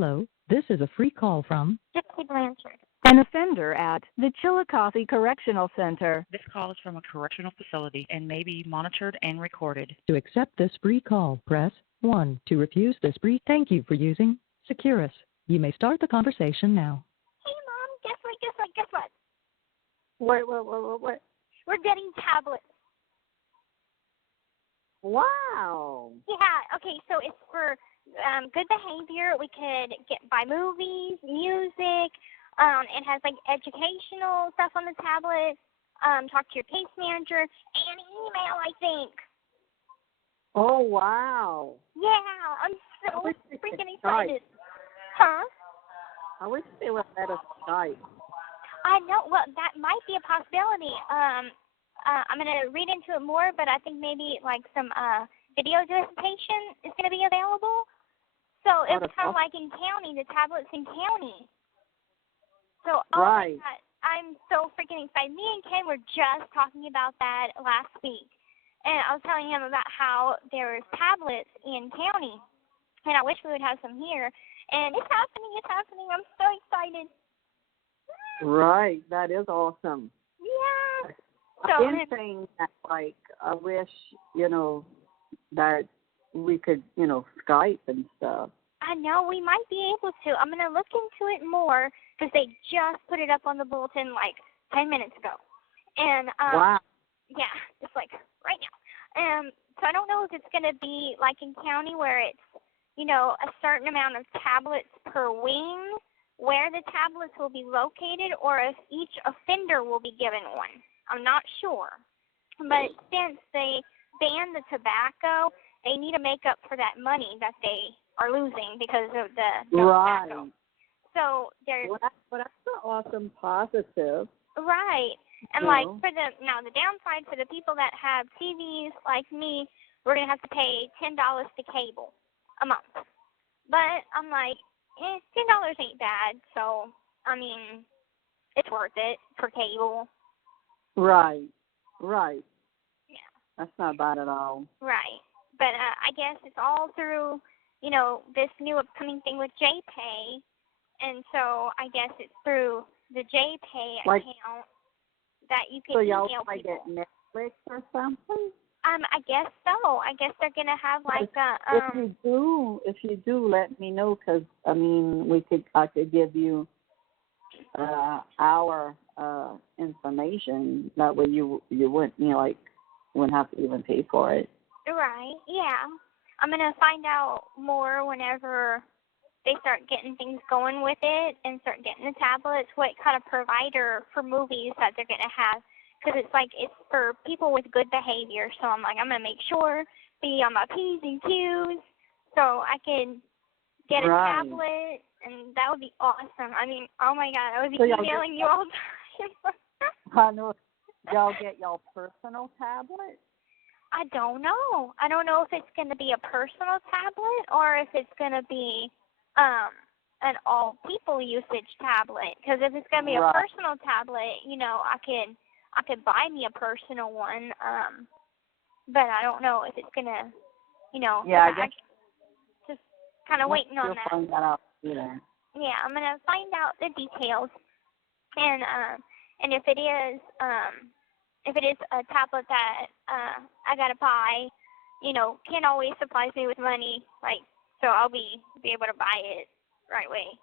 Hello, this is a free call from Gypsy Blanchard. An offender at the Chillicothe Correctional Center. This call is from a correctional facility and may be monitored and recorded. To accept this free call, press 1. To refuse this free, thank you for using Securus. You may start the conversation now. Hey, Mom, guess what? What? We're getting tablets. Wow. Yeah, okay, so it's for good behavior. We could buy movies, music. It has, like, educational stuff on the tablet. Talk to your case manager, and email, I think. Oh, wow. Yeah, I'm so freaking excited. Huh? I wish they would let us Skype. I know. Well, that might be a possibility. I'm going to read into it more, but I think maybe, like, some video presentation is going to be available. So it was kind of like in county, the tablets in county. So, right. My God, I'm so freaking excited. Me and Ken were just talking about that last week. And I was telling him about how there's tablets in county. And I wish we would have some here. And it's happening. I'm so excited. Right. That is awesome. Yeah. I've been saying that, like, I wish, that we could, Skype and stuff. I know. We might be able to. I'm going to look into it more because they just put it up on the bulletin, like, 10 minutes ago. And, wow. Yeah, it's like right now. So I don't know if it's going to be like in county where it's, a certain amount of tablets per wing where the tablets will be located, or if each offender will be given one. I'm not sure. But since they banned the tobacco, they need to make up for that money that they are losing because of the tobacco. So there's... Well, that's an awesome positive. Right. And, like, the downside for the people that have TVs like me, we're going to have to pay $10 to cable a month. But I'm like, $10 ain't bad. So, I mean, it's worth it for cable. Right. Yeah. That's not bad at all. Right. But I guess it's all through, this new upcoming thing with JPay. And so I guess it's through the JPay account that you can email people. So y'all get Netflix or something? I guess so. I guess they're gonna have like If you do, let me know, because I could give you our information. That way you wouldn't wouldn't have to even pay for it. Right. Yeah. I'm gonna find out more whenever they start getting things going with it and start getting the tablets, what kind of provider for movies that they're going to have. Because it's for people with good behavior. So I'm going to make sure, be on my P's and Q's so I can get a tablet, and that would be awesome. I mean, oh my God, I would be emailing you all the time. I know. Y'all get y'all personal tablet? I don't know. I don't know if it's going to be a personal tablet or if it's going to be an all people usage tablet. Because if it's gonna be a personal tablet, I could buy me a personal one. But I don't know if it's gonna, Yeah, I guess. Just kind of waiting on that. Find that out later. Yeah, I'm gonna find out the details, and if it is a tablet that I gotta buy, Ken always supplies me with money, so I'll be able to buy it right away.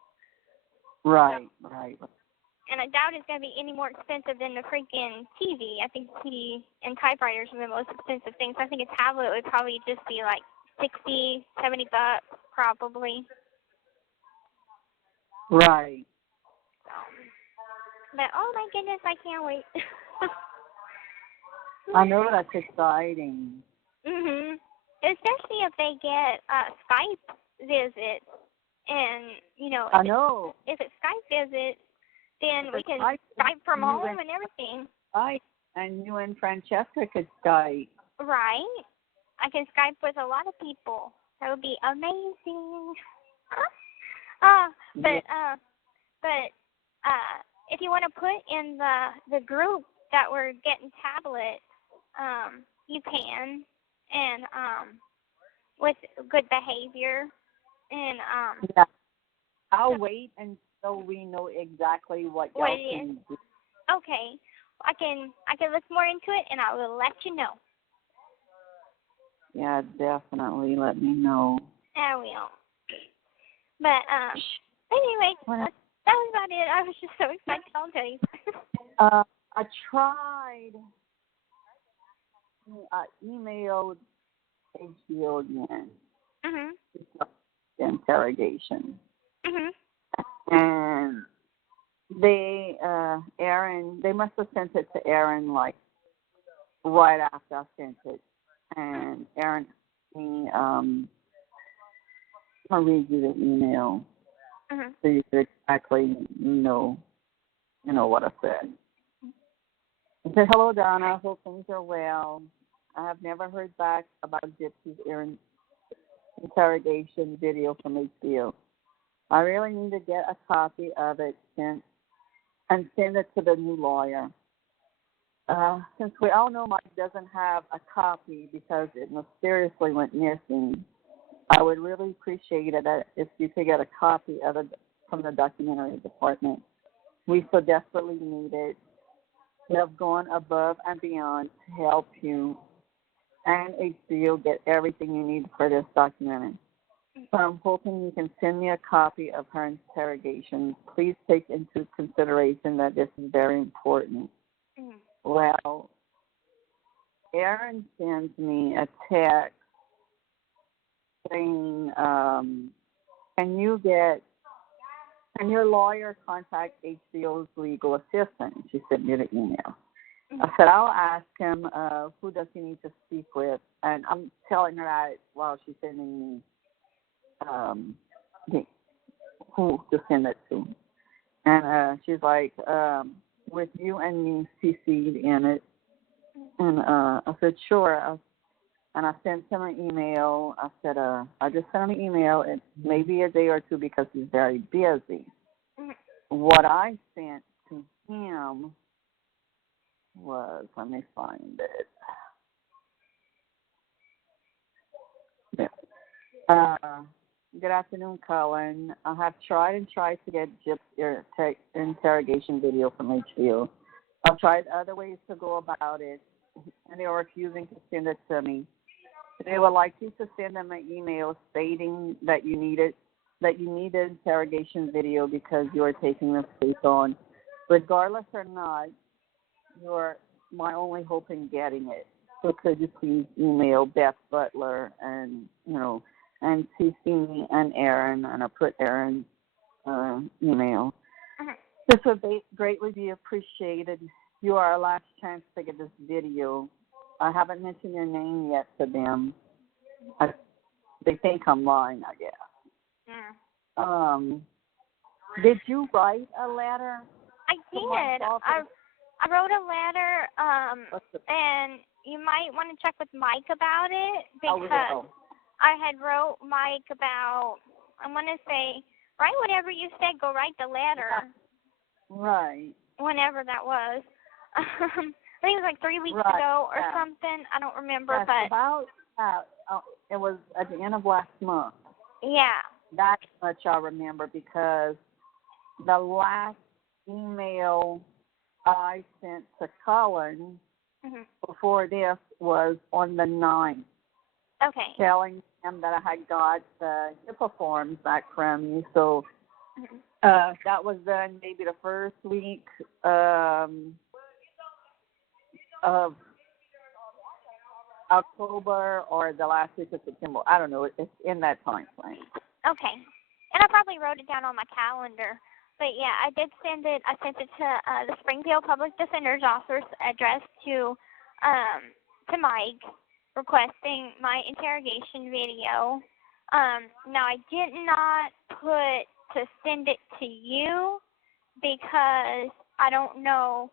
Right. And I doubt it's going to be any more expensive than the freaking TV. I think TV and typewriters are the most expensive things. I think a tablet would probably just be like $60, $70 probably. Right. But oh my goodness, I can't wait. I know, that's exciting. Mhm. Especially if they get Skype visits, and I know. If it's Skype visits, then we can Skype from home and everything. Right, and you and Francesca could Skype. Right. I can Skype with a lot of people. That would be amazing. But if you want to put in the group that we're getting tablets, you can, and with good behavior, and I'll wait until we know exactly what What y'all it can is. do. Okay. I can look more into it, and I will let you know. Yeah, definitely. Let me know. I will. But anyway, that was about it. I was just so excited. I'll tell you. I tried. I emailed HBO again. Mhm. Interrogation. Mhm. And they must have sent it to Aaron like right after I sent it. And Aaron asked me, I'll read you the email so you could exactly know what I said. It said, "Hello, Donna. Hope things are well. I have never heard back about Gypsy's interrogation video from HBO. I really need to get a copy of it sent and send it to the new lawyer. Since we all know Mike doesn't have a copy because it mysteriously went missing, I would really appreciate it if you could get a copy of it from the documentary department. We so desperately need it. We have gone above and beyond to help you and HBO get everything you need for this documentary. So I'm hoping you can send me a copy of her interrogation. Please take into consideration that this is very important." Well, Aaron sends me a text saying, can your lawyer contact HBO's legal assistant? She sent me the email. I said, I'll ask him, who does he need to speak with? And I'm telling her that while she's sending me who to send it to. And she's like, with you and me CC'd in it. And I said, sure. And I sent him an email. I said, I just sent him an email. It may be a day or two because he's very busy. What I sent to him was, let me find it. Yeah. Good afternoon, Colin. I have tried to get Gypsy interrogation video from HBO. I've tried other ways to go about it, and they are refusing to send it to me. They would like you to send them an email stating that you need the interrogation video because you are taking this case on. Regardless or not, you are my only hope in getting it. So could you please email Beth Butler and CC me and Aaron, and I put Aaron's email. This would greatly be appreciated. You are our last chance to get this video. I haven't mentioned your name yet to them. They think I'm lying, I guess. Did you write a letter? I did. I wrote a letter, and you might want to check with Mike about it because I had wrote Mike about, I want to say, write whatever you said, go write the letter. Right. Whenever that was. I think it was like 3 weeks ago or something. I don't remember. Yes, but it was at the end of last month. Yeah. That much I remember because the last email I sent to Colin before this was on the 9th. Okay. Telling him that I had got the HIPAA forms back from you. So that was done maybe the first week of October or the last week of September. I don't know. It's in that time frame. Okay. And I probably wrote it down on my calendar. But, yeah, I did send it. I sent it to the Springfield Public Defender's Office addressed to Mike, requesting my interrogation video. Now, I did not put to send it to you because I don't know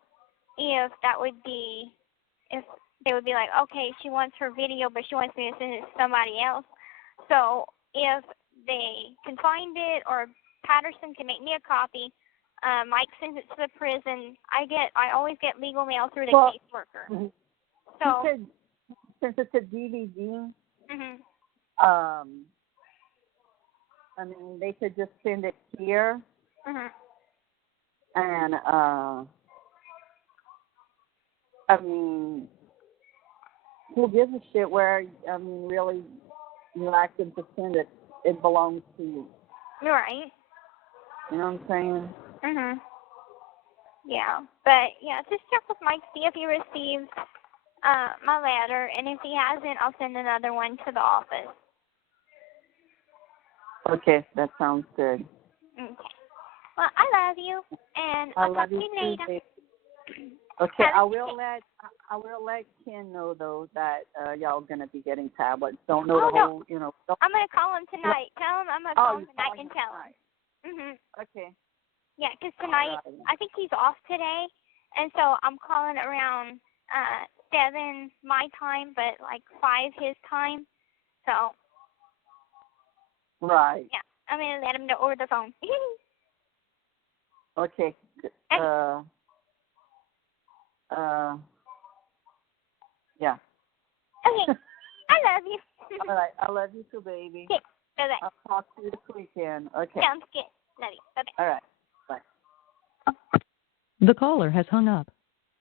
if that would be, if they would be like, okay, she wants her video, but she wants me to send it to somebody else. So if they can find it or Patterson can make me a copy, Mike sends it to the prison. I always get legal mail through the caseworker. So since it's a DVD, I mean, they could just send it here, Mhm. and I mean, who gives a shit where? I mean, really, you ask them to send it. It belongs to you. You're right. You know what I'm saying? Mhm. Yeah, but yeah, just check with Mike, see if he received my letter, and if he hasn't, I'll send another one to the office. Okay, that sounds good. Okay. Well, I love you, and I'll talk to you later. Baby. Okay, Have a I good will day. let Ken know though that y'all gonna be getting tablets. Don't know Oh, the no. whole, Don't, I'm gonna call him tonight. Tell him I'm gonna call him you tonight call and him tell tonight. him. Mhm. Okay. Yeah, 'cause tonight Alrighty. I think he's off today, and so I'm calling around 7 my time, but like 5 his time. So Right. yeah, I'm gonna let him know over the phone. Okay. Yeah. Okay. I love you. All right. I love you too, baby. Okay. Bye-bye. I'll talk to you this weekend. Okay. Sounds good. Love you. Bye-bye. All right. Bye. The caller has hung up.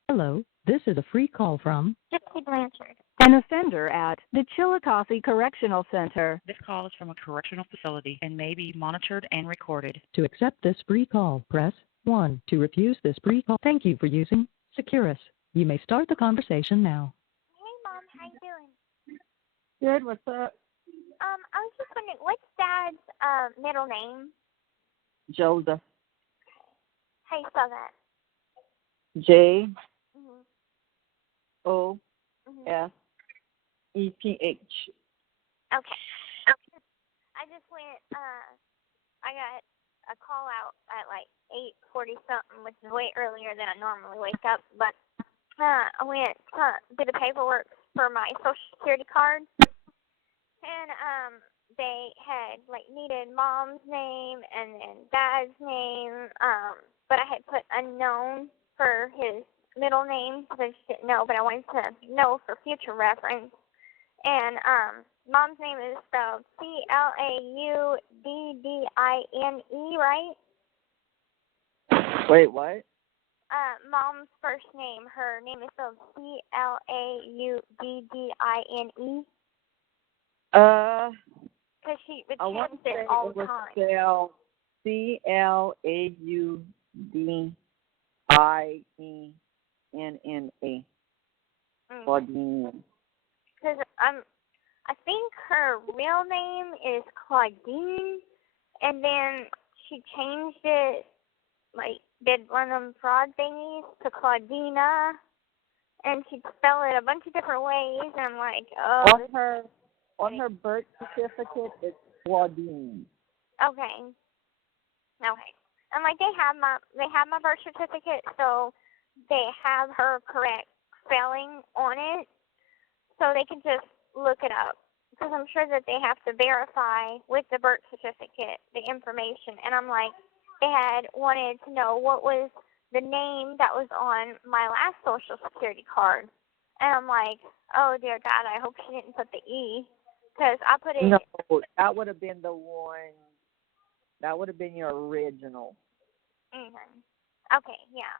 Hello, this is a free call from Gypsy Blanchard. An offender at the Chillicothe Correctional Center. This call is from a correctional facility and may be monitored and recorded. To accept this free call, press 1. To refuse this free call, thank you for using Securus. You may start the conversation now. Hey, Mom. How you doing? Good. What's up? I was just wondering, what's Dad's middle name? Joseph. How you spell that? JOSEPH. Mhm. Okay. I just went. I got a call out at like 8:40 something, which is way earlier than I normally wake up. But I went to do the paperwork for my Social Security card, and they had like needed Mom's name and then Dad's name. But I had put unknown for his middle name because I just didn't know. But I wanted to know for future reference. And Mom's name is spelled Clauddine, right? Wait, what? Mom's first name, her name is spelled Clauddine. Because she would I want to change say it all it the was time. spelled CLAUDIENNA. Claudine. Because I think her real name is Claudine, and then she changed it, like did one of them fraud thingies to Claudina, and she'd spell it a bunch of different ways, and I'm like, oh. On her birth certificate, it's Claudine. Okay. And like they have my birth certificate, so they have her correct spelling on it, so they can just look it up. Because I'm sure that they have to verify with the birth certificate the information. And I'm like, they had wanted to know what was the name that was on my last Social Security card. And I'm like, oh, dear God, I hope she didn't put the E. Because I put it... No, that would have been the one. That would have been your original. Okay, yeah.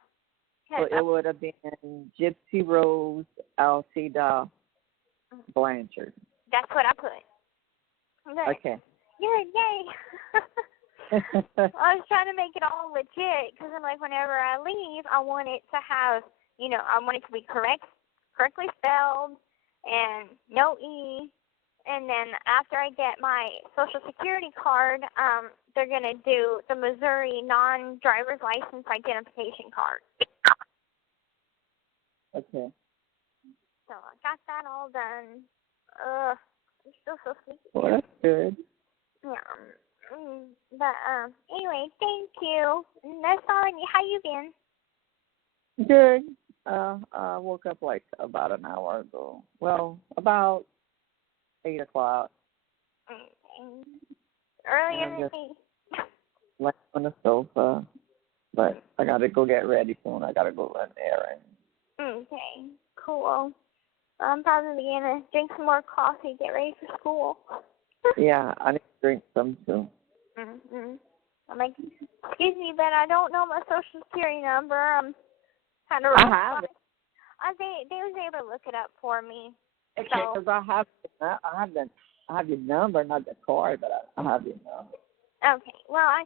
So it would have been Gypsy Rose Alcida Blanchard. That's what I put. Good. Okay. Good, yay. I was trying to make it all legit because I'm like, whenever I leave, I want it to have, I want it to be correctly spelled and no E. And then after I get my Social Security card, they're going to do the Missouri non-driver's license identification card. Okay. So I got that all done. I'm still so sleepy. Well, that's good. Yeah. But anyway, thank you. That's all I need. How you been? Good. I woke up like about an hour ago. Well, about 8 o'clock. Okay. Earlier than me. Laying on the sofa, but I gotta go get ready soon. I gotta go run an errand. Okay. Cool. I'm probably gonna drink some more coffee, get ready for school. Yeah, I need to drink some too. Mm-hmm. I'm like, excuse me, but I don't know my social security number. I'm kind of. I have it. They was able to look it up for me. Okay, So. because I have your number, not the card, but I have your number. Okay. Well, I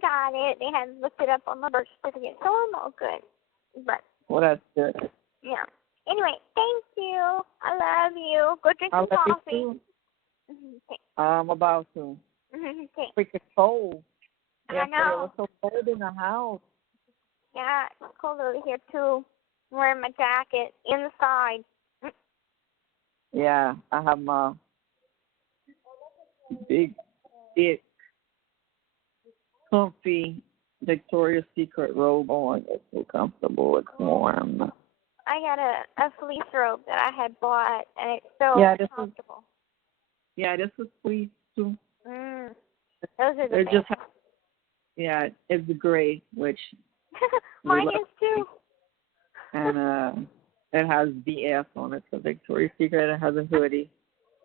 got it. They had looked it up on my birth certificate, so I'm all good. But. Well, that's good. Yeah. Anyway, thank you. I love you. Go drink some I love coffee. you too. Thanks. I'm about to. Thanks. Freaking cold. I know. It was so cold in the house. Yeah, it's cold over here too. I'm wearing my jacket inside. Yeah, I have my big, thick, comfy Victoria's Secret robe on. It's so comfortable. It's warm. I got a fleece robe that I had bought, and it's so comfortable. This is fleece too. Those are the best. It's gray, which mine is too. And it has VS on it, so Victoria's Secret. It has a hoodie.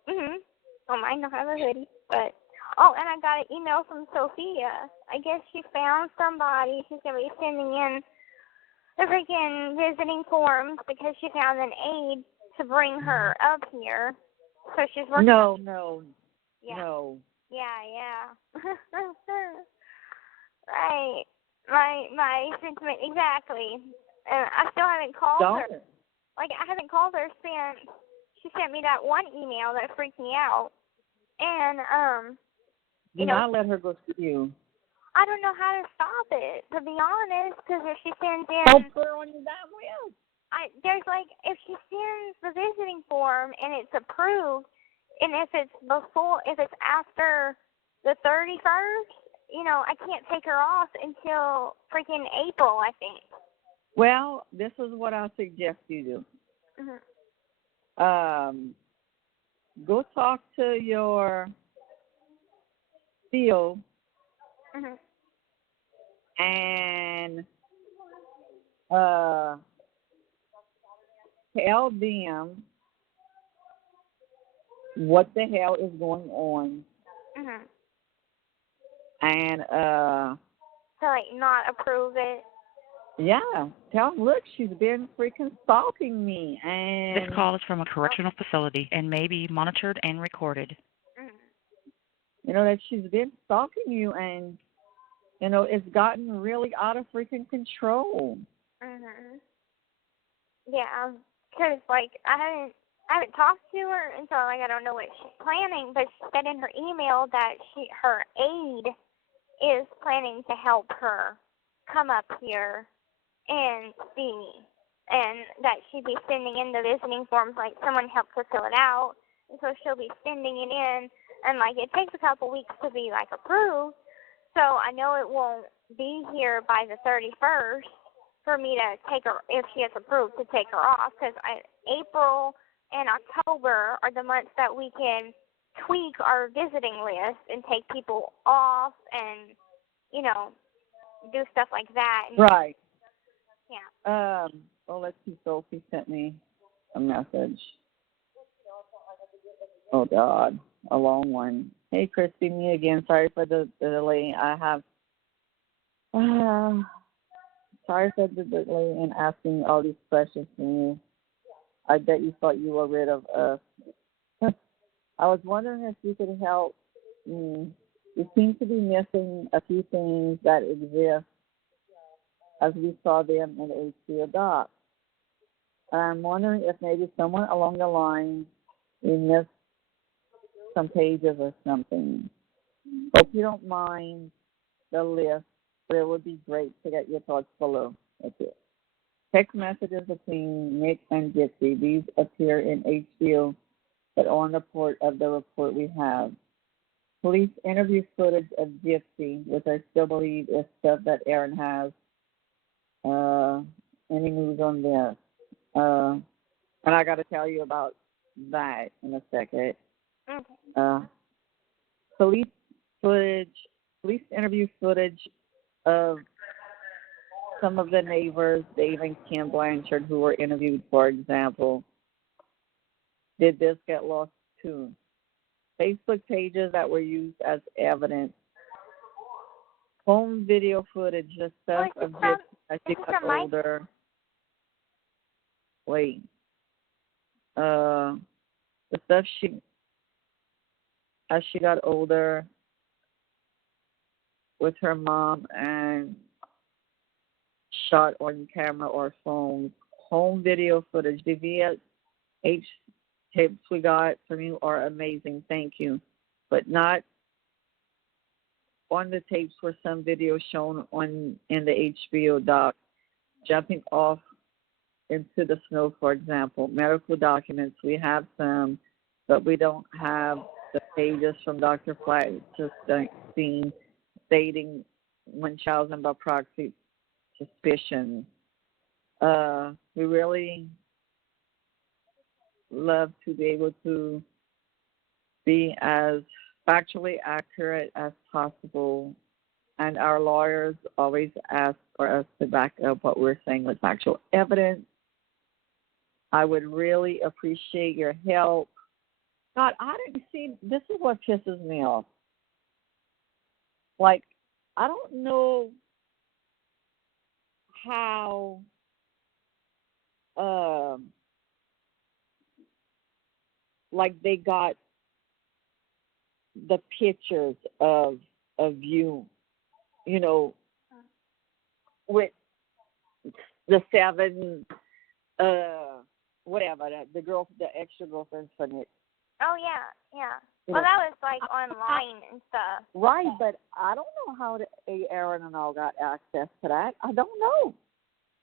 Well, mine don't have a hoodie, but and I got an email from Sophia. I guess she found somebody. She's gonna be sending in the freaking visiting forms because she found an aide to bring her up here. So she's working. No. Yeah. Right. My sentiment exactly. And I still haven't called her. Like, I haven't called her since she sent me that one email that freaked me out. And Do not let her go see you. I don't know how to stop it, to be honest, because if she sends in, don't put her on your damn wheel. There's like, if she sends the visiting form and it's approved, and if it's after the 31st, I can't take her off until freaking April, I think. Well, this is what I suggest you do. Go talk to your CEO and tell them what the hell is going on. And to like not approve it. Yeah, tell them, look, she's been freaking stalking me, and This call is from a correctional facility and may be monitored and recorded. That she's been stalking you, and it's gotten really out of freaking control. Yeah, because like I haven't talked to her, and so like I don't know what she's planning. But she said in her email that her aide is planning to help her come up here and see, and that she'd be sending in the visiting forms, like someone helped her fill it out, and so she'll be sending it in, and like it takes a couple weeks to be like approved, so I know it won't be here by the 31st for me to take her, if she is approved, to take her off, because April and October are the months that we can tweak our visiting list and take people off and, do stuff like that. Right. Yeah. Well, let's see. Sophie sent me a message. Oh, God. A long one. Hey, Kristy, me again. Sorry for the delay. Sorry for the delay in asking all these questions from you. I bet you thought you were rid of us. I was wondering if you could help me. We seem to be missing a few things that exist as we saw them in HCO docs. I'm wondering if maybe someone along the line we missed some pages or something. Hope you don't mind the list, but it would be great to get your thoughts below. That's it. Text messages between Nick and Gypsy. These appear in HCO, but on the report we have. Police interview footage of Gypsy, which I still believe is stuff that Aaron has. Any news on this? And I got to tell you about that in a second. Police interview footage of some of the neighbors, Dave and Kim Blanchard, who were interviewed, for example. Did this get lost too? Facebook pages that were used as evidence home video footage, the stuff is it of from- Gypsy as she is it got from Mike? older. Wait. The stuff as she got older with her mom and shot on camera or phone, home video footage. The VH tapes we got from you are amazing. Thank you. But not on the tapes were some videos shown in the HBO doc, jumping off into the snow, for example. Medical documents, we have some, but we don't have the pages from Dr. Flagg's just scene stating Munchausen by proxy suspicion. We really love to be able to be as factually accurate as possible, and our lawyers always ask for us to back up what we're saying with actual evidence. I would really appreciate your help. God, I didn't see, this is what pisses me off. Like, I don't know how like they got the pictures of you, you know, with the 7 whatever, the extra girlfriends from it. Oh yeah, yeah. You Well, know, that was like online and stuff. right, but I don't know how Aaron and all got access to that. I don't know.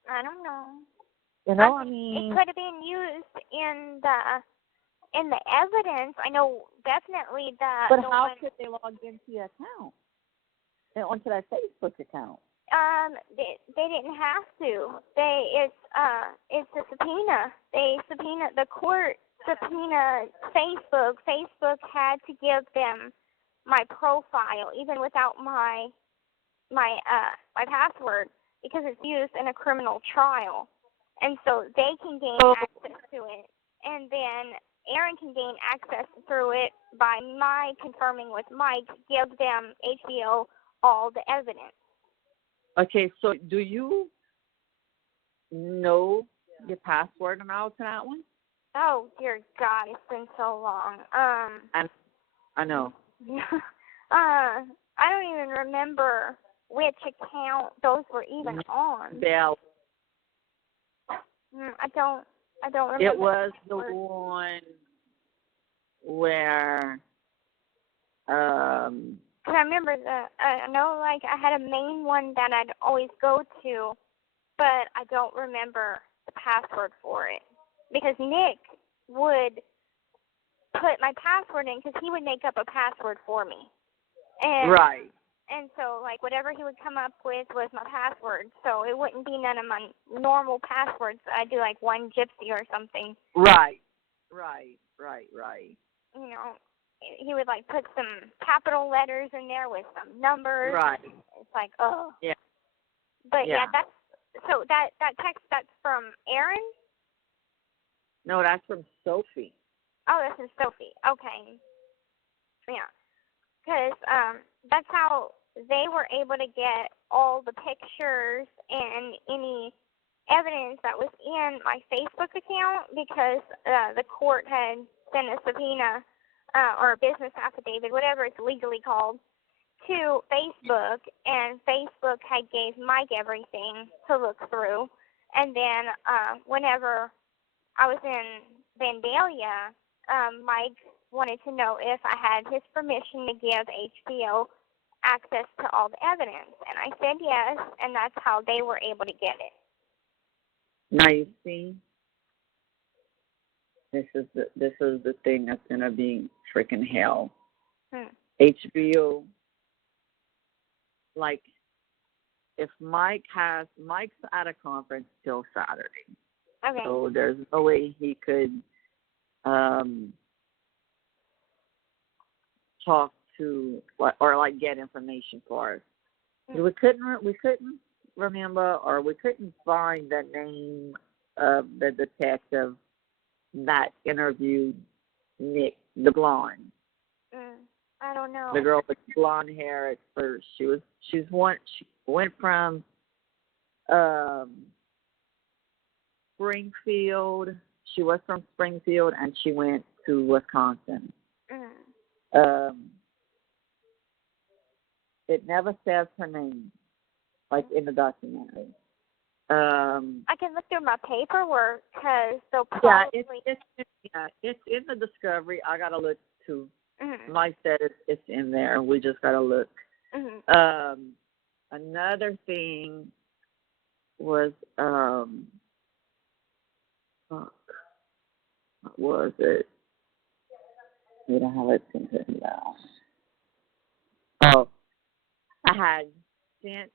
I don't know. You know, I It mean, could have been used in the evidence. I know definitely that. but how could they log into your account and onto that Facebook account? They didn't have to. It's a subpoena. The court subpoenaed Facebook. Facebook had to give them my profile, even without my password, because it's used in a criminal trial, and so they can gain access to it, and then Aaron can gain access through it by my confirming with Mike, give them HBO all the evidence. Okay, so do you know your password now to that one? Oh dear God, it's been so long. I know. I don't even remember which account those were even on. Bell. I don't remember. It was the one where Cause I remember I know, like, I had a main one that I'd always go to, but I don't remember the password for it. Because Nick would put my password in, because he would make up a password for me. And, right. And so, like, whatever he would come up with was my password. So it wouldn't be none of my normal passwords. I'd do, like, one Gypsy or something. Right. You know, he would, like, put some capital letters in there with some numbers. Right. It's like, oh. Yeah. But, yeah, that text, that's from Aaron? No, that's from Sophie. Oh, that's from Sophie. Okay. Yeah. Because that's how they were able to get all the pictures and any evidence that was in my Facebook account, because the court had sent a subpoena or a business affidavit, whatever it's legally called, to Facebook, and Facebook had gave Mike everything to look through. And then whenever I was in Vandalia, Mike wanted to know if I had his permission to give HBO access to all the evidence, and I said yes, and that's how they were able to get it. Now you see, this is the thing that's gonna be freaking hell. HBO, like, if Mike's at a conference till Saturday, Okay. so there's no way he could talk to or like get information for us. We couldn't remember, or we couldn't find the name of the detective that interviewed Nick, the blonde. I don't know. The girl with blonde hair at first. She went from Springfield. She was from Springfield, and she went to Wisconsin. It never says her name, like in the documentary. I can look through my paperwork because they'll probably. It's in the discovery. I gotta look too. Mike said it's in there. We just gotta look. Another thing was what was it? We don't have it in here now. Oh, I had sent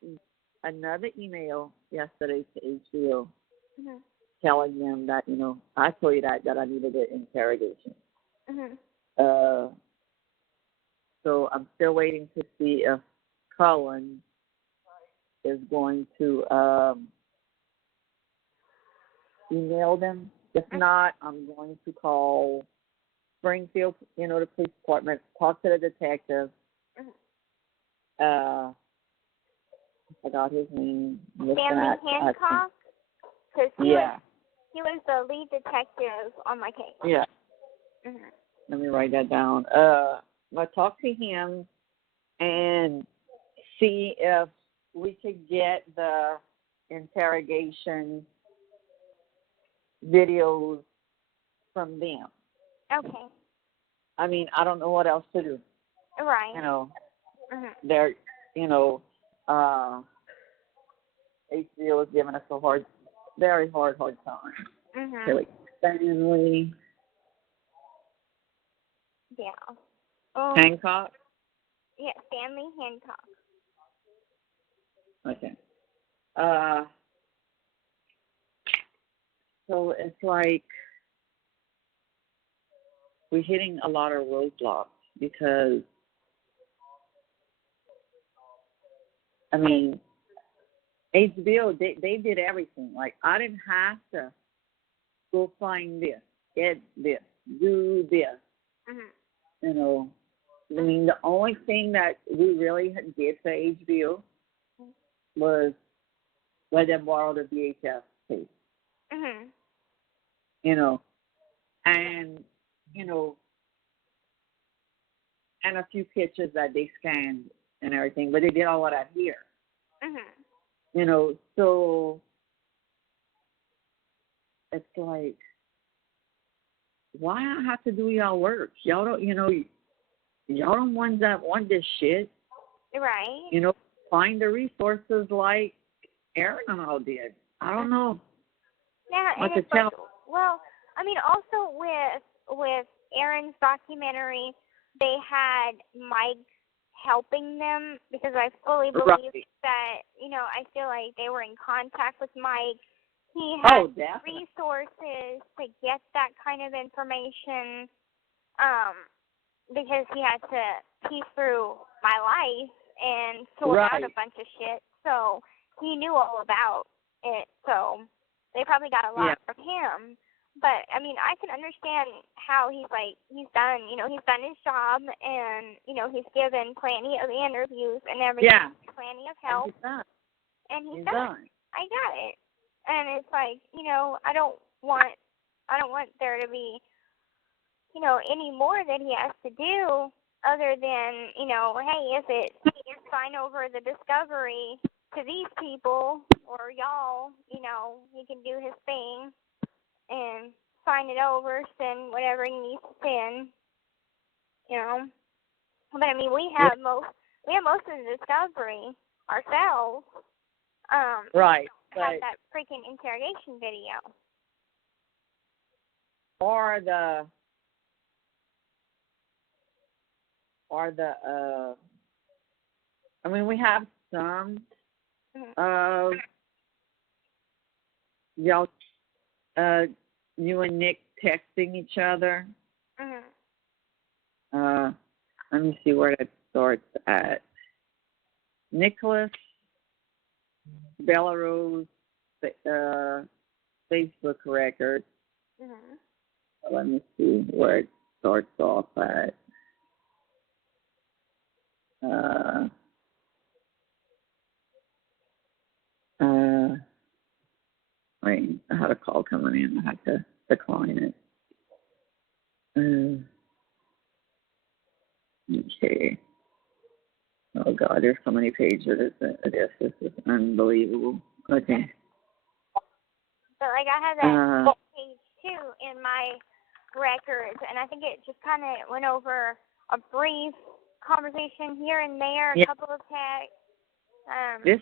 another email yesterday to HBO telling them that, I told you that I needed an interrogation. So I'm still waiting to see if Cullen is going to email them. If not, I'm going to call Springfield, the police department, talk to the detective. I forgot his name. Stanley Hancock? Because he was the lead detective on my case. Yeah. Let me write that down. I'll talk to him and see if we could get the interrogation videos from them. Okay. I mean, I don't know what else to do. Right. They're, HBO is giving us a very hard time. Really. Stanley. Yeah. Hancock? Yeah, Stanley Hancock. Okay. So it's like we're hitting a lot of roadblocks because, I mean, HBO, they did everything. Like, I didn't have to go find this, get this, do this. I mean, the only thing that we really did for HBO was let them borrow the VHS tape. And a few pictures that they scanned and everything, but they did all of that here. So it's like, why I have to do y'all work? Y'all don't, y'all don't want this shit. Right. Find the resources like Aaron and all did. I don't know. Yeah, what and to tell. Well, I mean, also with Aaron's documentary, they had Mike helping them because I fully believe that, I feel like they were in contact with Mike. He had resources to get that kind of information because he had to piece through my life and sort out a bunch of shit. So he knew all about it. So they probably got a lot from him. But, I mean, I can understand how he's done, he's done his job and, he's given plenty of interviews and everything, plenty of help. And he's done. I got it. And it's like, I don't want there to be, any more that he has to do other than, hey, if it's sign over the discovery to these people or y'all, he can do his thing and sign it over, send whatever he needs to send, But I mean, we have most of the discovery ourselves. Right. Have that freaking interrogation video. Or the I mean, we have some of y'all, you and Nick texting each other. Let me see where that starts at. Nicholas, Bella Rose, Facebook record. Let me see where it starts off at. Wait, I had a call coming in. I had to decline it. Okay. Oh God, there's so many pages of this. This is unbelievable. Okay. But like I have that page 2 in my records, and I think it just kind of went over a brief conversation here and there, a couple of texts. This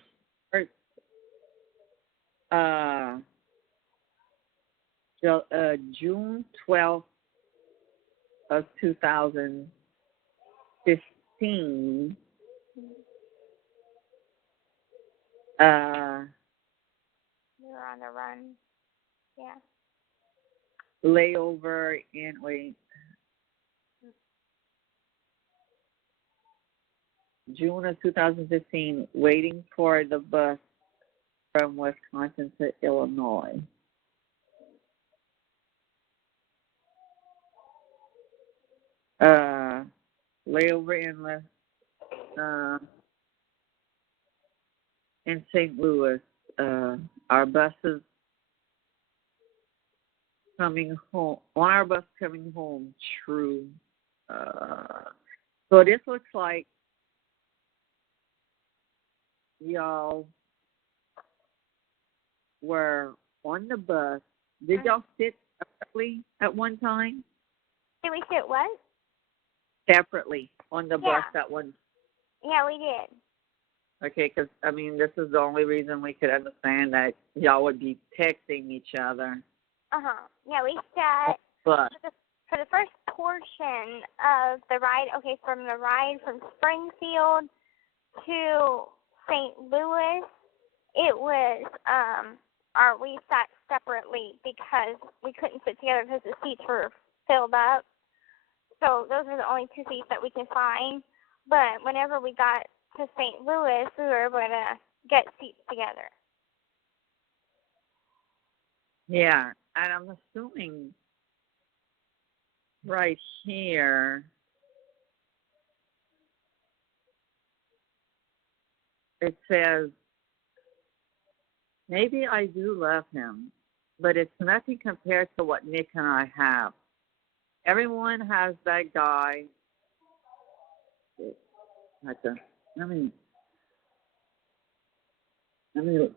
June 12th of 2015. We were on the run. Yeah. Layover in June of 2015, waiting for the bus from Wisconsin to Illinois. Layover in St. Louis. Our buses coming home. On our bus coming home. True. So this looks like y'all were on the bus. Did y'all sit separately at one time? Did we sit what? Separately on the bus at one. Yeah, we did. Okay, because, I mean, this is the only reason we could understand that y'all would be texting each other. Yeah, we sat But for the first portion of the ride, from the ride from Springfield to St. Louis, it was, we sat separately because we couldn't sit together because the seats were filled up. So those were the only 2 seats that we could find. But whenever we got to St. Louis, we were able to get seats together. yeah, and I'm assuming right here it says, maybe I do love him, but it's nothing compared to what Nick and I have. Everyone has that guy. Let me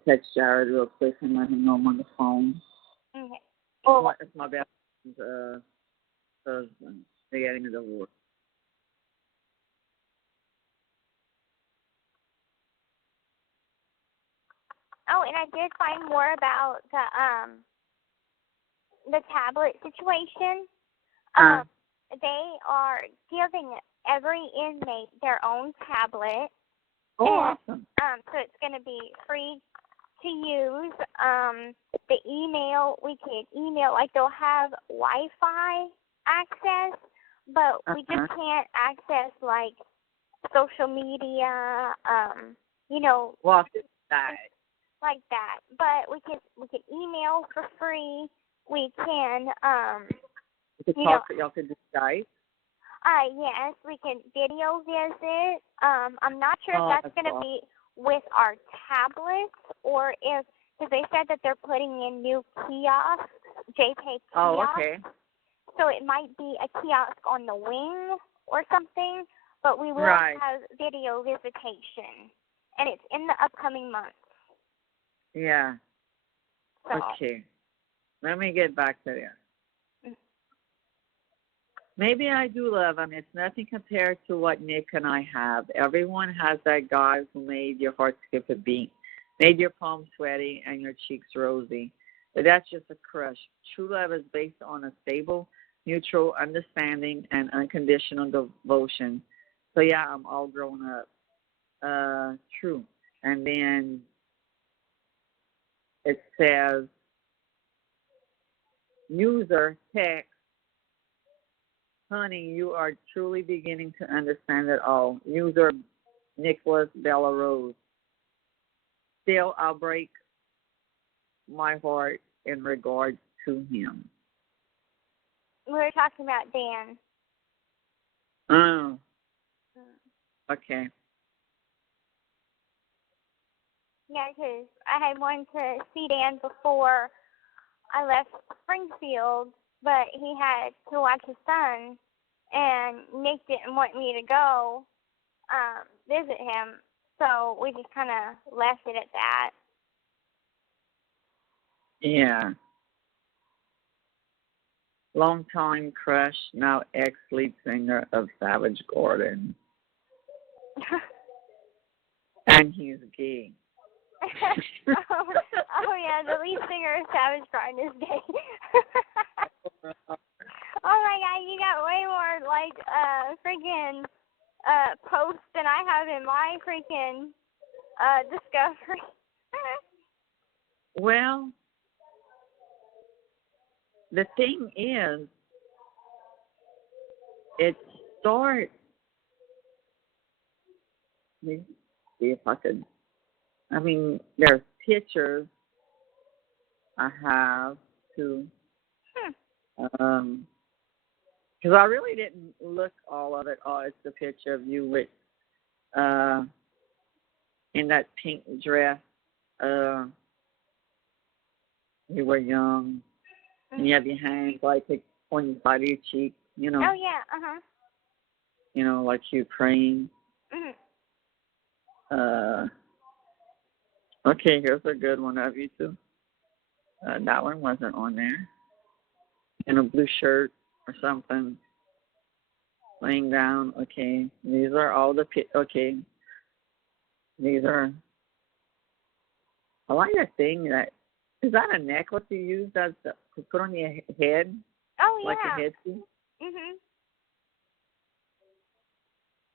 text Jared real quick and let him know I'm on the phone. Okay. Oh, it's my best husband. They're getting a divorce. Oh, and I did find more about the tablet situation. They are giving every inmate their own tablet. Oh, awesome. So it's going to be free to use. The email, we can email, like they'll have Wi-Fi access, but we just can't access like social media, Well, that. like that. But we can email for free. We can Y'all could do Skype. Yes, we can video visit. I'm not sure if that's going to be with our tablets or if, because they said that they're putting in new kiosks, JPay kiosks. Oh, okay. So it might be a kiosk on the wing or something, but we will have video visitation, and it's in the upcoming months. Yeah. So. Okay. Let me get back to there. Maybe I do love him. It's nothing compared to what Nick and I have. Everyone has that guy who made your heart skip a beat, made your palms sweaty and your cheeks rosy. But that's just a crush. True love is based on a stable, mutual understanding and unconditional devotion. So, yeah, I'm all grown up. True. And then it says, user text, honey, you are truly beginning to understand it all. User Nicholas Bella Rose. Still, I'll break my heart in regards to him. We were talking about Dan. Oh. Okay. Yeah, 'cause I had wanted to see Dan before I left Springfield, but he had to watch his son, and Nick didn't want me to go visit him, so we just kind of left it at that. Yeah. Longtime crush, now ex-lead singer of Savage Garden. And he's gay. oh yeah, the lead singer of Savage Garden is gay. Oh my god, you got way more like freaking posts than I have in my freaking discovery. Well, the thing is, it starts. Let me see if I could. I mean, there's pictures I have too. Because I really didn't look all of it. Oh, it's the picture of you with in that pink dress. You were young. And you have your hands like on the side of your cheek, you know. Oh yeah, You know, like you praying. Okay, here's a good one of you too. That one wasn't on there. In a blue shirt or something. Laying down. Okay, these are all the okay. These are. I like that thing that. Is that a necklace you use to put on your head? Oh yeah. Like a headpiece?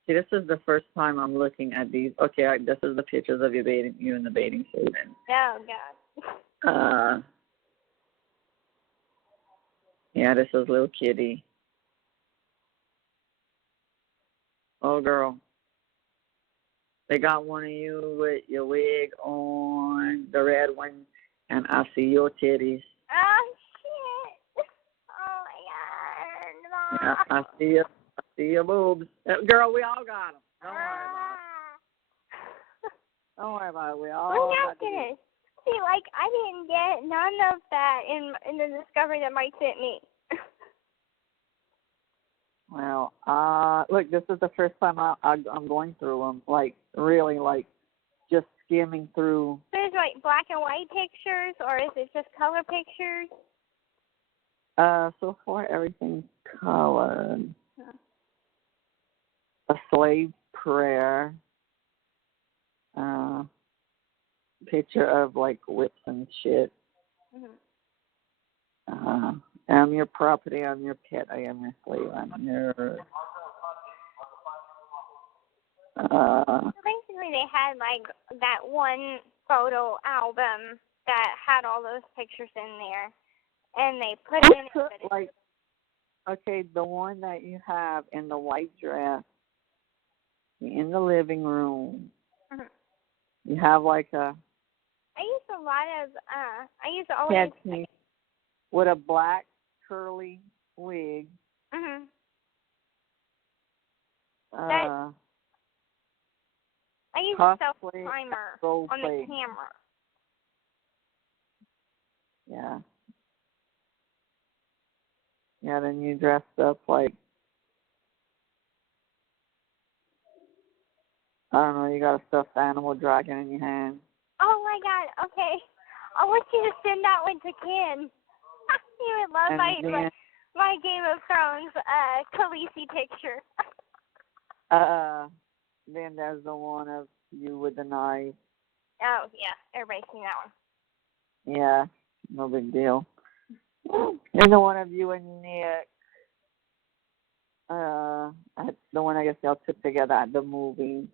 See, this is the first time I'm looking at these. Okay, this is the pictures of you in the bathing suit. Oh god. Yeah, this is little kitty. Oh girl. They got one of you with your wig on, the red one, and I see your titties. Oh shit! Oh my god! Yeah, I see your boobs. Girl, we all got them. Don't worry about it. We all got them. See, like, I didn't get none of that in the discovery that Mike sent me. Well, look, this is the first time I'm going through them. Like, really, like, just skimming through. There's, like, black and white pictures, or is it just color pictures? So far, everything's colored. A slave prayer. Picture of, like, whips and shit. I'm your property, I'm your pet, I am your slave, I'm your... Basically, they had, like, that one photo album that had all those pictures in there, and they put it in it. Like, okay, the one that you have in the white dress, in the living room, you have, like, a... I used always... with a black curly wig. I use a self-timer on the camera. Yeah. Yeah, then you dressed up like, I don't know, you got a stuffed animal dragon in your hand. Oh my god, okay. I want you to send that one to Ken. He would love my Game of Thrones Khaleesi picture. Then there's the one of you with the knife. Oh, yeah. Everybody's seen that one. Yeah, no big deal. And the one of you and Nick. That's the one I guess y'all took together at the movie.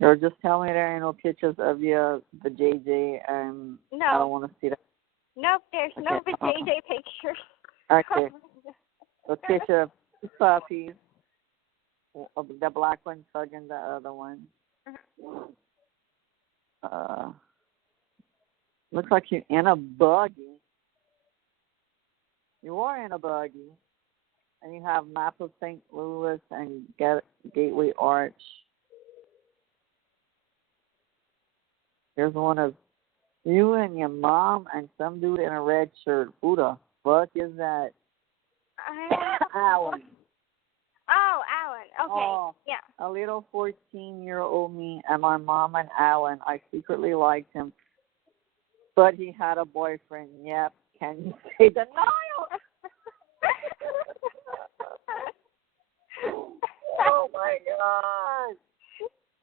Or just tell me there ain't no pictures of you, the JJ, and no. I don't want to see that. Nope, there's no JJ pictures. Okay. A picture of two puppies, the black one tugging the other one. Looks like you're in a buggy. You are in a buggy, and you have map of St. Louis and Gateway Arch. Here's one of you and your mom and some dude in a red shirt. Who the fuck is that? Alan. Oh, Alan. Okay. Oh, yeah. A little 14-year-old me and my mom and Alan. I secretly liked him, but he had a boyfriend. Yep. Can you say denial? Oh my God.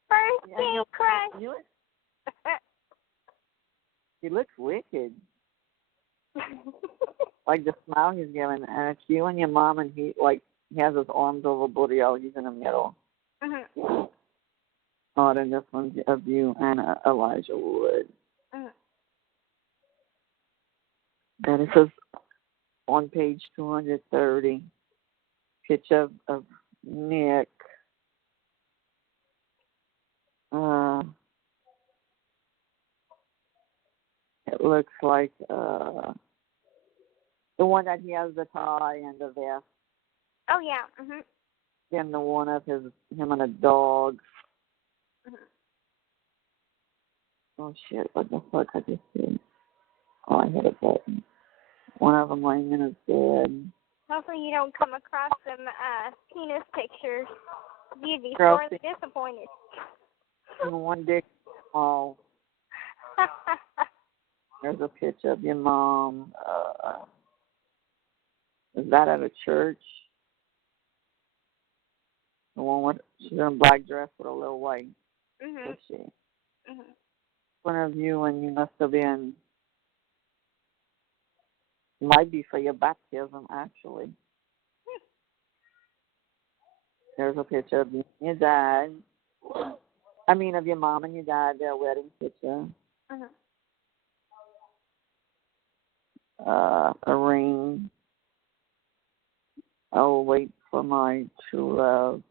First date crush. He looks wicked. Like the smile he's giving, and it's you and your mom, and he has his arms over Burial. He's in the middle. Mm-hmm. Oh, then this one's of you and Elijah Wood. Mm-hmm. And it says on page 230, picture of Nick. It looks like the one that he has the tie and the vest. Oh, yeah. Mm-hmm. Then the one of him and a dog. Mm-hmm. Oh, shit. What the fuck I just did? Oh, I hit a button. One of them laying in his bed. Hopefully you don't come across some penis pictures. You'd be Girl, sorely disappointed. And one dick. Oh, there's a picture of your mom. Is that at a church? The one with she's in a black dress with a little white. Mhm. Is she? Mhm. One of you, and you must have been. Might be for your baptism, actually. There's a picture of you and your dad. I mean, of your mom and your dad, their wedding picture. Mhm. A ring. I'll wait for my true love.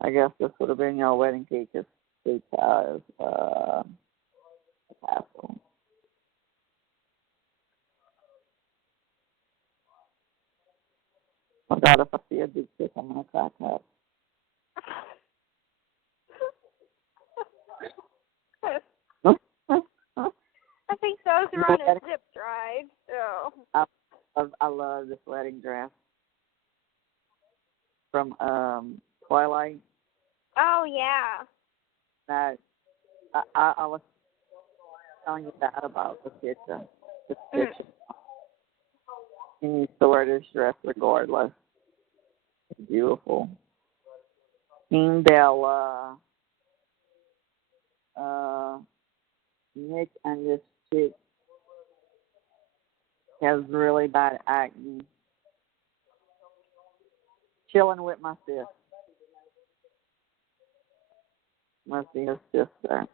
I guess this would have been your wedding cake if it has a castle. Oh God, if I see a big stick, I'm gonna crack up. I think those are on a zip drive. So. I love this wedding dress from Twilight. Oh yeah. That I was telling you that about the picture. This picture. He needs to wear this dress regardless. It's beautiful. Team Bella, Nick and this chick has really bad acne. Chilling with my sis. Must be his sister.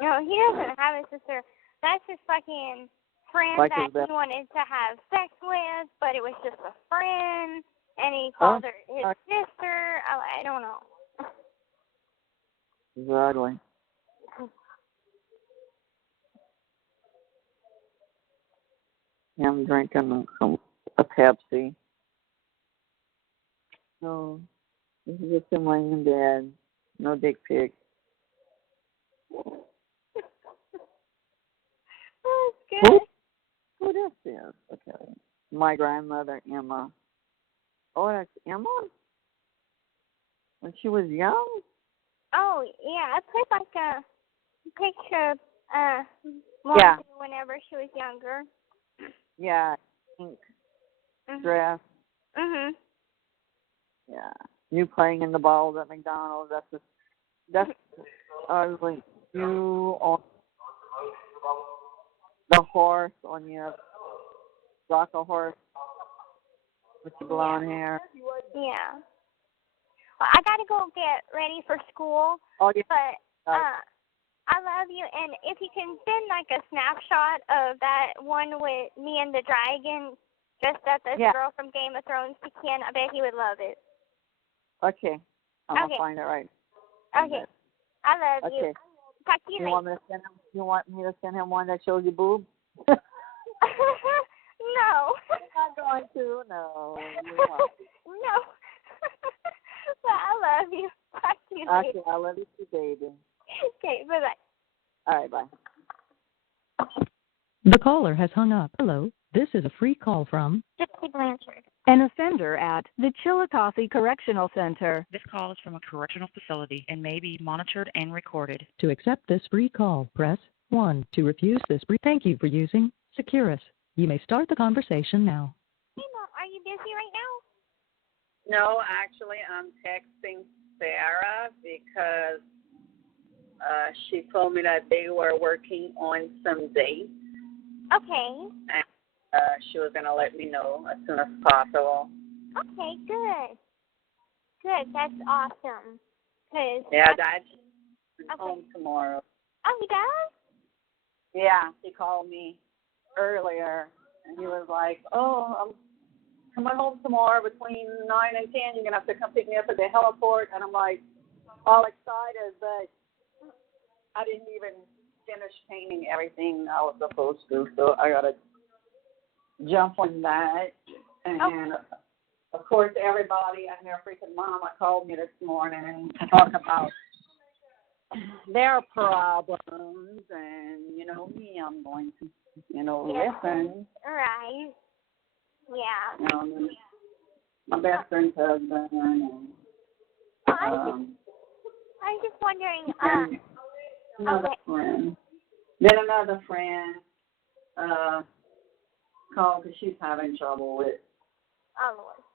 No, he doesn't have a sister. That's his fucking friend Like that he wanted to have sex with, but it was just a friend, and he called her his sister. I don't know. Exactly. I'm drinking a Pepsi. No, this is just him laying in bed. No dick pic. Oh, it's good. Who this is? Okay. My grandmother, Emma. Oh, that's Emma? When she was young? Oh, yeah, I put like a picture of Yeah. whenever she was younger. Yeah, pink dress. Mhm. Yeah. You playing in the balls at McDonald's. That's like you on the horse on your rocker horse with your blonde hair. Yeah. Well, I gotta go get ready for school. Oh, yeah. But I love you, and if you can send like a snapshot of that one with me and the dragon, dressed up as a girl from Game of Thrones to Ken, I bet he would love it. Okay. I'm gonna find it right. Okay. I love you. Talk to you later. You want me to send him one that shows your boobs? No. You're not going to? No. You won't. No. But I love you. Talk to you later. Okay, I love you too, baby. Okay, bye-bye. All right, bye. The caller has hung up. Hello, this is a free call from Gypsy Blanchard. An offender at the Chillicothe Correctional Center. This call is from a correctional facility and may be monitored and recorded. To accept this free call, press 1. To refuse this free, thank you for using Securus. You may start the conversation now. Hey, Mom, are you busy right now? No, actually, I'm texting Sarah because she told me that they were working on some dates, Okay. and she was going to let me know as soon as possible. Okay, good. Good, that's awesome. Cause Yeah, Dad's Okay. home tomorrow. Oh, he does? Yeah, he called me earlier, and he was like, oh, I'm coming home tomorrow between 9 and 10. You're going to have to come pick me up at the heliport. And I'm like, all excited, but I didn't even finish painting everything I was supposed to, so I got to jump on that. And, of course, everybody and their freaking mama called me this morning to talk about their problems. And, you know me, I'm going to, listen. Right. Yeah. My best friend's husband. And, I was just wondering, another friend. Then another friend called because she's having trouble with oh,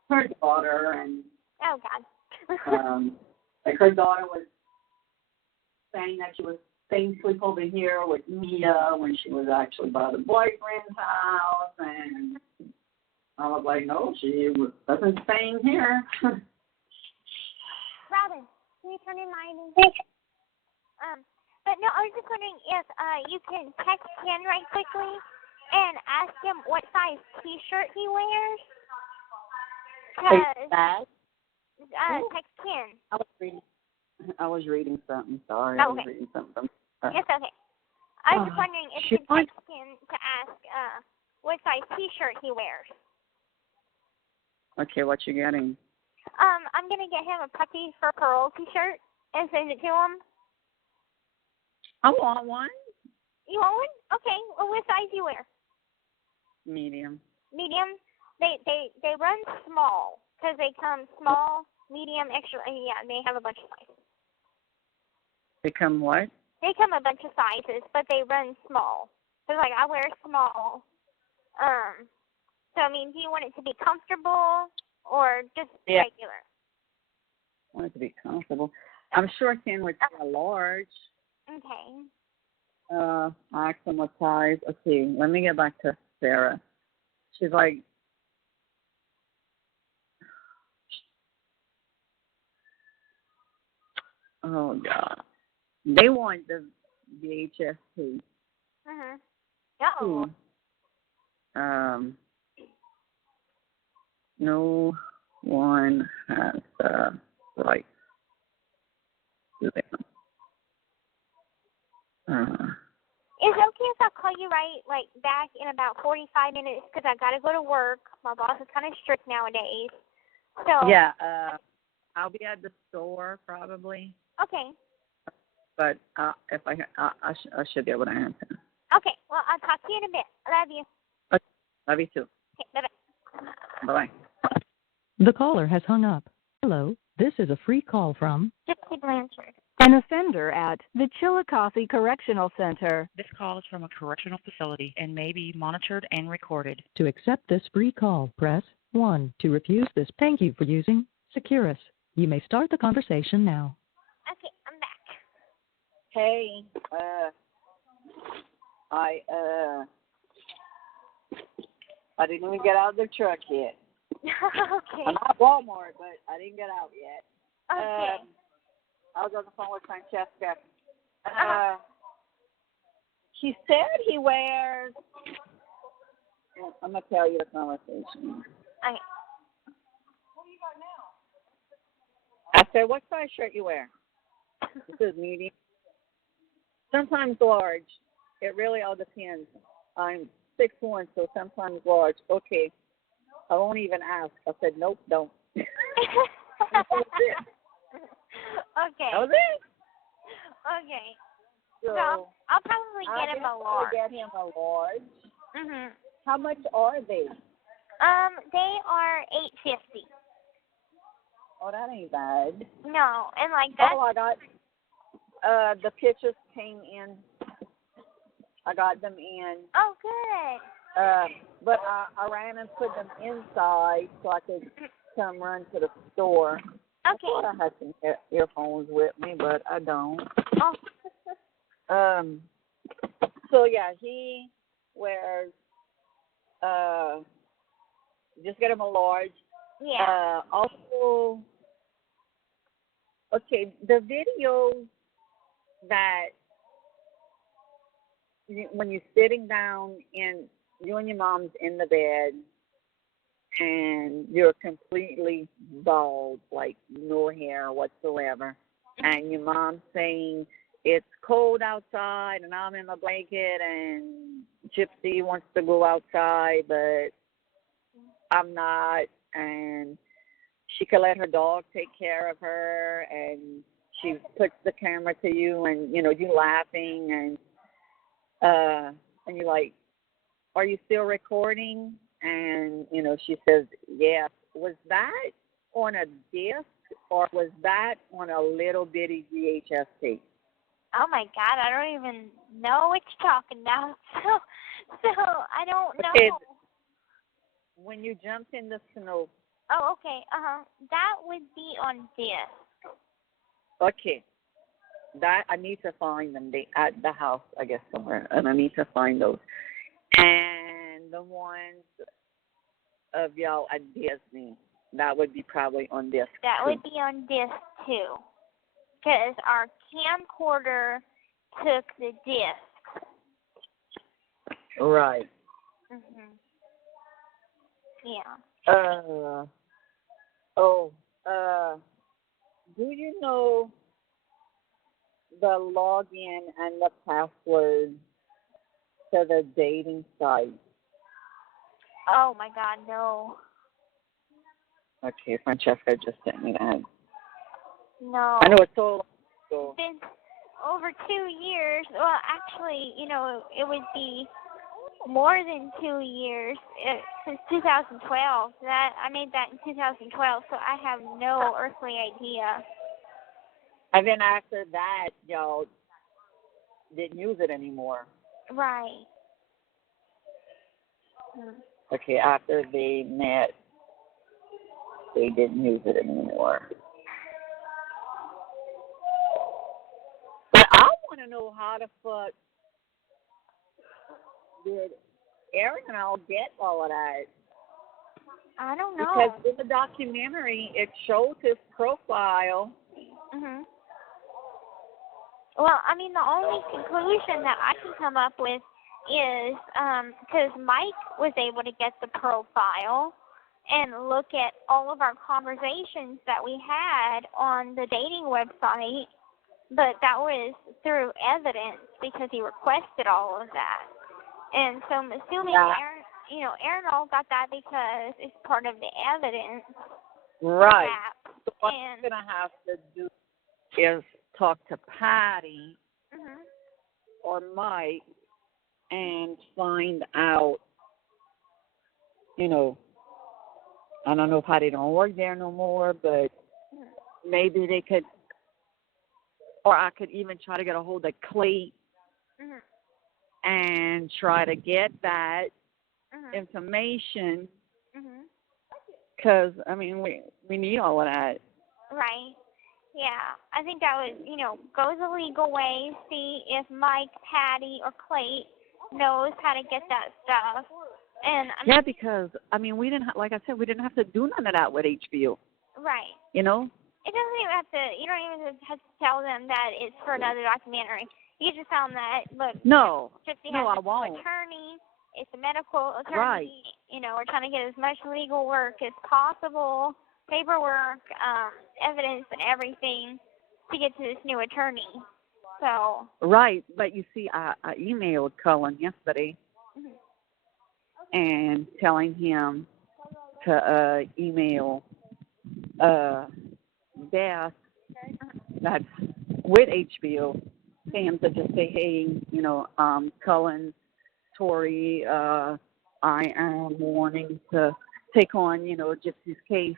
Lord. her daughter, and Oh, God. like her daughter was saying that she was staying sleep over here with Mia when she was actually by the boyfriend's house, and I was like, no, she wasn't staying here. Robin, can you turn in lighting? But no, I was just wondering if you can text Ken right quickly and ask him what size T-shirt he wears. Cause, text Ken. I was reading something. Sorry, Oh, I was okay. reading something from her. It's okay. I was just wondering if you can text Ken to ask what size T-shirt he wears. Okay, what you getting? I'm gonna get him a Puppy for Pearl T-shirt and send it to him. I want one. You want one? Okay. Well, what size do you wear? Medium. Medium. They run small because they come small, medium, extra. Yeah, they have a bunch of sizes. They come what? They come a bunch of sizes, but they run small. So like I wear small. So I mean, do you want it to be comfortable or just regular? I want it to be comfortable. I'm sure Ken would say a large. Okay. I asked him what size. Okay, let me get back to Sarah. She's like, oh God, they want the VHS tape. Uh-oh. No one has the right to them. Is it okay if I call you back in about 45 minutes because I got to go to work. My boss is kind of strict nowadays. So Yeah, I'll be at the store probably. Okay. But if I should be able to answer. Okay. Well, I'll talk to you in a bit. I love you. Okay. Love you too. Okay. Bye-bye. Bye-bye. The caller has hung up. Hello, this is a free call from Gypsy Blanchard. An offender at the Chillicothe Correctional Center. This call is from a correctional facility and may be monitored and recorded. To accept this free call, press 1. To refuse this, thank you for using Securus. You may start the conversation now. Okay, I'm back. Hey, I didn't even get out of the truck yet. Okay. I'm at Walmart, but I didn't get out yet. Okay. I was on the phone with Francesca. He said he wears. I'm gonna tell you the conversation. Okay. I said, "What size shirt you wear?" He says medium. Sometimes large. It really all depends. I'm 6'1", so sometimes large. Okay, I won't even ask. I said, nope, don't. That was it. Okay. That was it. Okay. So I'll probably get him a large. Get him a large. Mhm. How much are they? They are $8.50. Oh, that ain't bad. No, and like that's. Oh, I got the pictures came in. I got them in. Oh, good. But I ran and put them inside so I could come run to the store. Okay. I thought I had some earphones with me, but I don't. Oh. So yeah, he wears. Just get him a large. Yeah. Also, okay, the videos that when you're sitting down and you and your mom's in the bed and you're completely bald, like no hair whatsoever, and your mom's saying it's cold outside and I'm in my blanket and Gypsy wants to go outside but I'm not, and she can let her dog take care of her, and she puts the camera to you and you laughing and you're like, are you still recording? And she says yes. Was that on a disc or was that on a little bitty VHS tape? Oh my God, I don't even know what you're talking about. So I don't know. Okay. When you jumped in the snow. Oh, okay. That would be on disc. Okay. That I need to find them. They at the house, I guess, somewhere, and I need to find those. And the ones of y'all at Disney, that would be probably on disc. That too. would be on disc too, because our camcorder took the disc. Right. Mhm. Yeah. Do you know the login and the password to the dating site? Oh my God, no. Okay, Francesca just sent me that. No. I know it's so. It's been over 2 years. Well, actually, it would be more than 2 years since 2012. I made that in 2012, so I have no earthly idea. And then after that, y'all didn't use it anymore. Right. Okay, after they met, they didn't use it anymore. But I want to know how the fuck did Aaron and I get all of that? I don't know. Because in the documentary, it shows his profile. Mhm. Well, I mean, the only conclusion that I can come up with is because Mike was able to get the profile and look at all of our conversations that we had on the dating website, but that was through evidence because he requested all of that. And so I'm assuming Aaron all got that because it's part of the evidence. Right. Perhaps. So what I'm going to have to do is talk to Patty or Mike and find out, I don't know if Patty don't work there no more, but maybe they could, or I could even try to get a hold of Clay and try to get that information, because, I mean, we need all of that. Right. Yeah. I think that would, go the legal way, see if Mike, Patty, or Clay knows how to get that stuff. And yeah, because, I mean, we didn't, like I said, we didn't have to do none of that with HBU. Right. You know? It doesn't even have to, you don't even have to tell them that it's for another documentary. You just tell them that, look, Gypsy has I a won't. attorney, it's a medical attorney, Right. We're trying to get as much legal work as possible, paperwork, evidence and everything to get to this new attorney. So. Right, but you see, I emailed Cullen yesterday, and telling him to email Beth, that's with HBO, to him to just say, hey, Cullen, Tori, I am wanting to take on, Gypsy's case.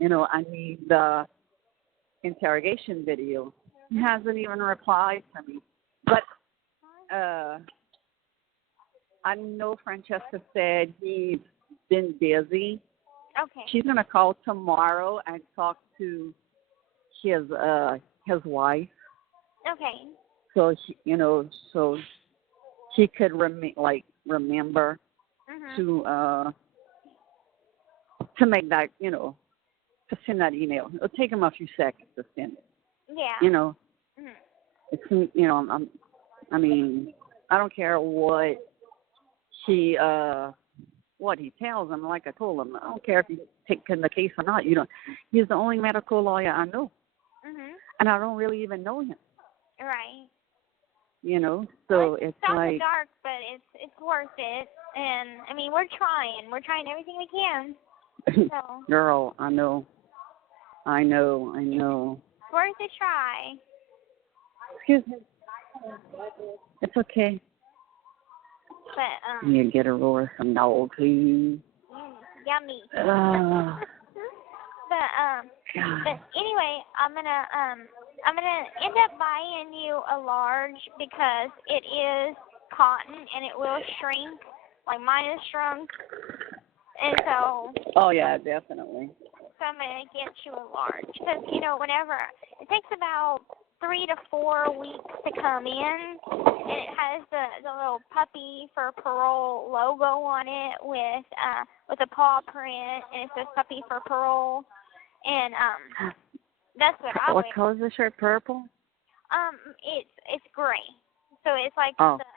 I need the interrogation video. He hasn't even replied to me. But I know Francesca said he's been busy. Okay. She's going to call tomorrow and talk to his wife. Okay. So so he could remember to make that, to send that email. It'll take him a few seconds to send it. Yeah. It's I don't care what he tells him. Like I told him, I don't care if he's taking the case or not. He's the only medical lawyer I know, and I don't really even know him. Right. So well, it's in like the dark, but it's worth it. And we're trying everything we can. So. Girl, I know. It's worth a try. Excuse me. It's okay. But you get a roar some dog food. Yummy. God. But anyway, I'm gonna end up buying you a large because it is cotton and it will shrink. Like mine is shrunk, and so. Oh yeah, definitely. So I'm gonna get you a large because whenever it takes about 3 to 4 weeks to come in, and it has the little puppy for parole logo on it with a paw print, and it says puppy for parole, and that's what I. What color is the shirt? Purple. It's gray, so it's like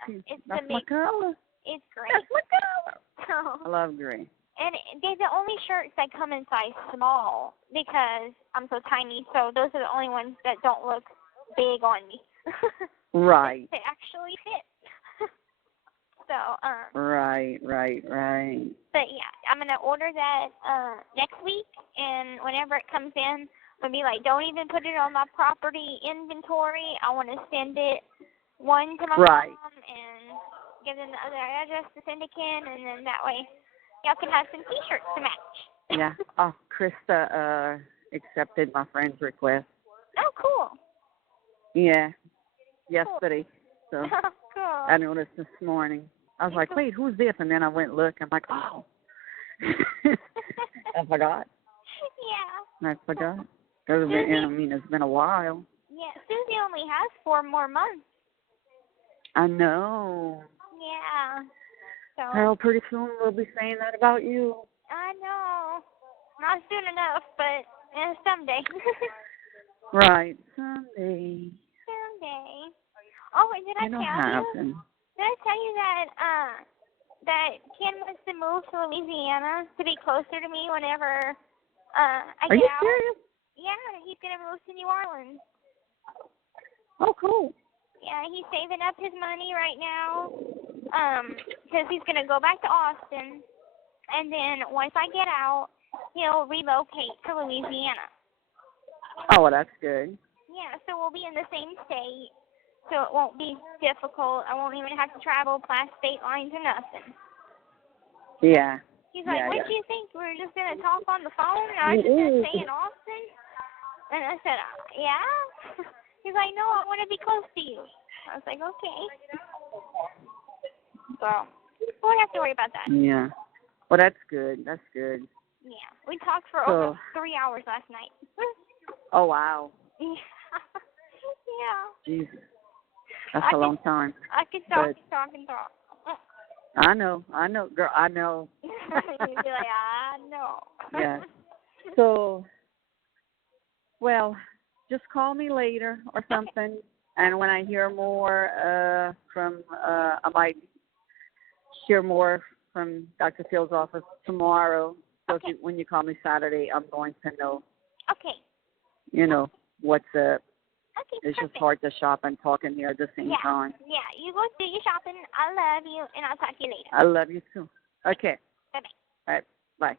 it's that's the my color. It's gray. That's my color. So, I love gray. And they're the only shirts that come in size small because I'm so tiny. So those are the only ones that don't look big on me. Right. They actually fit. So. Right. But yeah, I'm gonna order that next week, and whenever it comes in, I'm gonna be like, don't even put it on my property inventory. I want to send it one to my mom and give them the other address to send it in, and then that way y'all can have some T-shirts to match. Yeah. Oh, Krista accepted my friend's request. Oh, cool. Yeah. Yesterday. So Cool. I noticed this morning. I was like, wait, who's this? And then I went and looked. I'm like, oh. I forgot. Yeah. I forgot. It's been a while. Yeah, Susie only has 4 more months. I know. Yeah. So. Girl, pretty soon we'll be saying that about you. I know. Not soon enough, but someday. Right. Someday. Oh, and did I tell happen. Did I tell you that that Ken wants to move to Louisiana to be closer to me whenever I Are get you out? serious? Yeah, he's gonna move to New Orleans. Oh, cool. Yeah, he's saving up his money right now, because he's gonna go back to Austin, and then once I get out, he'll relocate to Louisiana. Oh, well, that's good. Yeah, so we'll be in the same state, so it won't be difficult. I won't even have to travel past state lines or nothing. Yeah. He's like, what do you think? We're just going to talk on the phone? And I was just going to stay in Austin? And I said, yeah? He's like, no, I want to be close to you. I was like, okay. So, we won't have to worry about that. Yeah. Well, that's good. That's good. Yeah. We talked for over 3 hours last night. Oh, wow. Yeah. Jesus. That's a long time. I could talk and talk. I know, girl, I know. You'd be like, I know. Yeah. So, well, just call me later or something, and when I hear more I might hear more from Dr. Phil's office tomorrow. So when you call me Saturday, I'm going to know. Okay. What's up. Okay, it's perfect. just hard to shop and talk in here at the same time. Yeah, you go do your shopping. I love you, and I'll talk to you later. I love you too. Okay. Bye-bye. All right. Bye.